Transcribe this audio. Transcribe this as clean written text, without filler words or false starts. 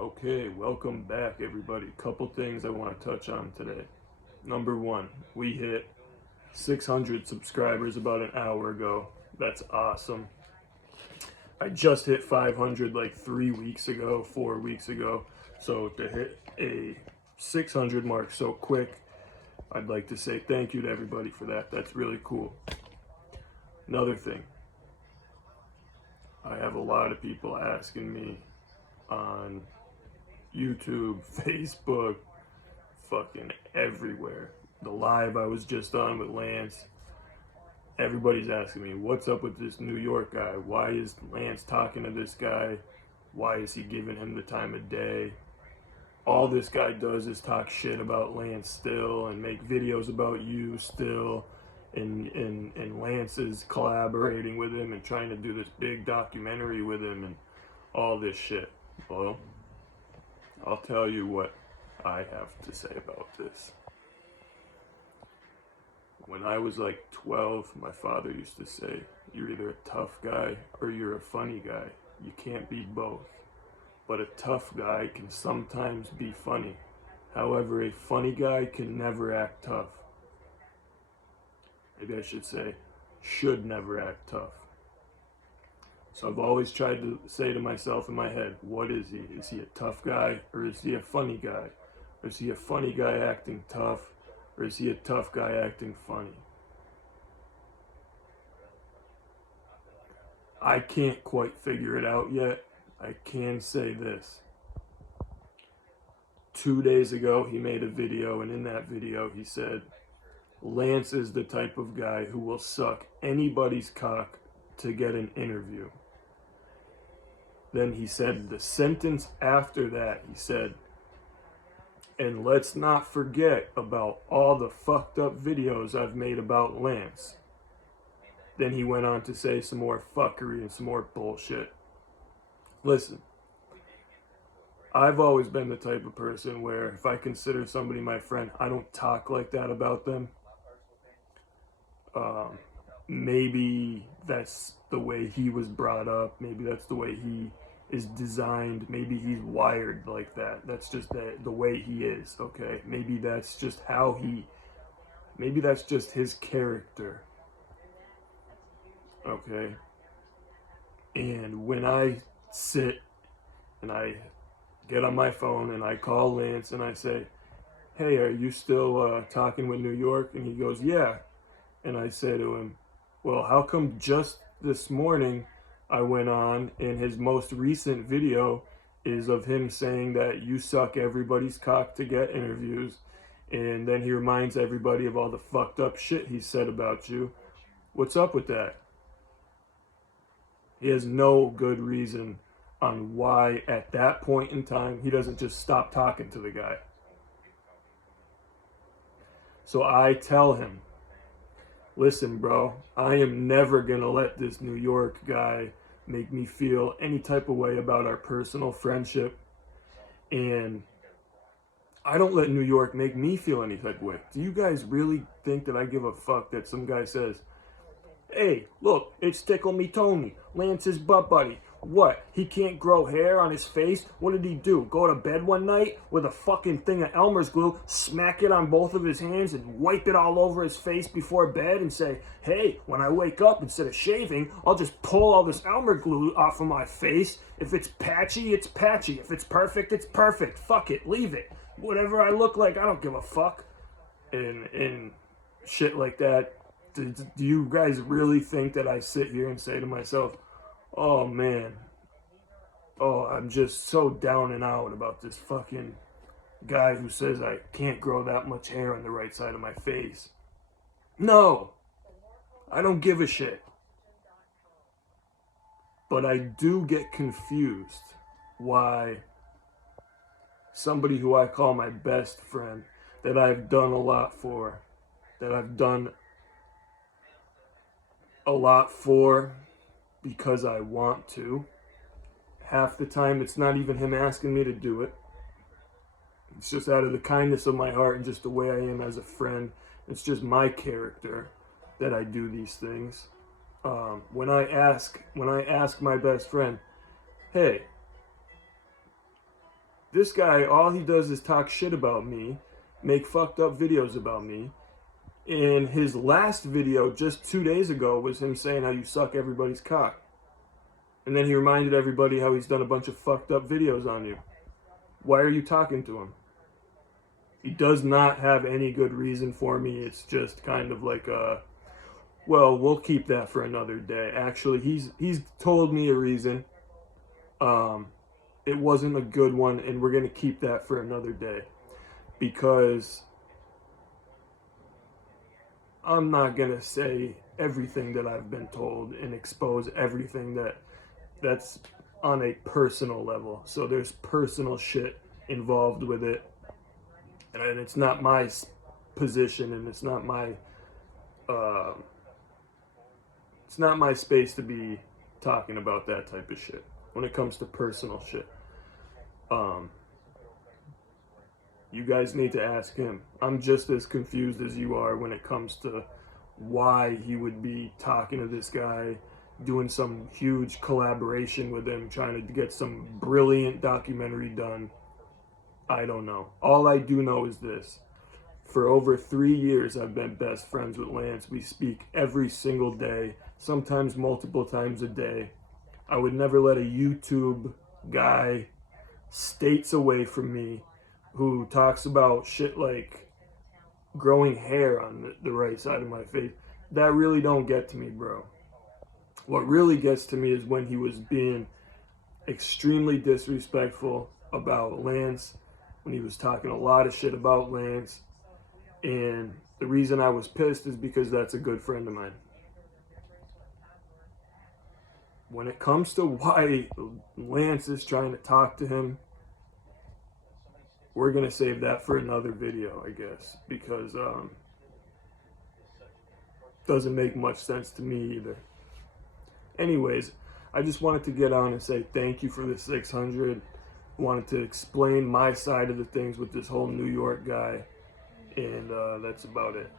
Okay, welcome back, everybody. Couple things I want to touch on today. Number one, we hit 600 subscribers about an hour ago. That's awesome. I just hit 500 like 3 weeks ago, 4 weeks ago. So to hit a 600 mark so quick, I'd like to say thank you to everybody for that. That's really cool. Another thing, I have a lot of people asking me on YouTube, Facebook, fucking everywhere. The live I was just on with Lance, everybody's asking me, what's up with this New York guy? Why is Lance talking to this guy? Why is he giving him the time of day? All this guy does is talk shit about Lance still and make videos about you still. And Lance is collaborating with him and trying to do this big documentary with him and all this shit. Well, I'll tell you what I have to say about this. When I was like 12, my father used to say, you're either a tough guy or you're a funny guy. You can't be both. But a tough guy can sometimes be funny. However, a funny guy can never act tough. Maybe I should say, should never act tough. So I've always tried to say to myself in my head, what is he? Is he a tough guy or is he a funny guy? Or is he a funny guy acting tough? Or is he a tough guy acting funny? I can't quite figure it out yet. I can say this. 2 days ago, he made a video, and in that video, he said, Lance is the type of guy who will suck anybody's cock to get an interview. Then he said the sentence after that, he said, and let's not forget about all the fucked up videos I've made about Lance. Then he went on to say some more fuckery and some more bullshit. Listen, I've always been the type of person where if I consider somebody my friend, I don't talk like that about them. Maybe that's the way he was brought up. Maybe that's the way he is designed. Maybe he's wired like that. That's just the way he is, okay? Maybe that's just maybe that's just his character, okay? And when I sit and I get on my phone and I call Lance and I say, hey, are you still talking with New York? And he goes, yeah. And I say to him, well, how come just this morning I went on and his most recent video is of him saying that you suck everybody's cock to get interviews, and then he reminds everybody of all the fucked up shit he said about you. What's up with that? He has no good reason on why at that point in time he doesn't just stop talking to the guy. So I tell him, listen, bro, I am never going to let this New York guy make me feel any type of way about our personal friendship. And I don't let New York make me feel any type of way. Do you guys really think that I give a fuck that some guy says, hey, look, it's Tickle Me Tony, Lance's butt buddy. What? He can't grow hair on his face? What did he do? Go to bed one night with a fucking thing of Elmer's glue, smack it on both of his hands, and wipe it all over his face before bed and say, hey, when I wake up, instead of shaving, I'll just pull all this Elmer glue off of my face. If it's patchy, it's patchy. If it's perfect, it's perfect. Fuck it. Leave it. Whatever I look like, I don't give a fuck. And shit like that. Do you guys really think that I sit here and say to myself, oh man, oh, I'm just so down and out about this fucking guy who says I can't grow that much hair on the right side of my face? No, I don't give a shit. But I do get confused why somebody who I call my best friend, that I've done a lot for, that I've done a lot for because I want to. Half the time, it's not even him asking me to do it. It's just out of the kindness of my heart and just the way I am as a friend. It's just my character that I do these things. When I ask my best friend, hey, This guy, all he does is talk shit about me, make fucked up videos about me. And his last video just 2 days ago was him saying how you suck everybody's cock. And then he reminded everybody how he's done a bunch of fucked up videos on you. Why are you talking to him? He does not have any good reason for me. It's just kind of like well, we'll keep that for another day. Actually, he's told me a reason. It wasn't a good one, and we're gonna keep that for another day, because I'm not gonna say everything that I've been told and expose everything that's on a personal level. So there's personal shit involved with it, and it's not my position, and it's not my space to be talking about that type of shit when it comes to personal shit. You guys need to ask him. I'm just as confused as you are when it comes to why he would be talking to this guy, doing some huge collaboration with him, trying to get some brilliant documentary done. I don't know. All I do know is this. For over 3 years, I've been best friends with Lance. We speak every single day, sometimes multiple times a day. I would never let a YouTube guy states away from me who talks about shit like growing hair on the right side of my face. That really don't get to me, bro. What really gets to me is when he was being extremely disrespectful about Lance, when he was talking a lot of shit about Lance. And the reason I was pissed is because that's a good friend of mine. When it comes to why Lance is trying to talk to him, we're going to save that for another video, I guess, because doesn't make much sense to me either. Anyways, I just wanted to get on and say thank you for the 600. Wanted to explain my side of the things with this whole New York guy, and that's about it.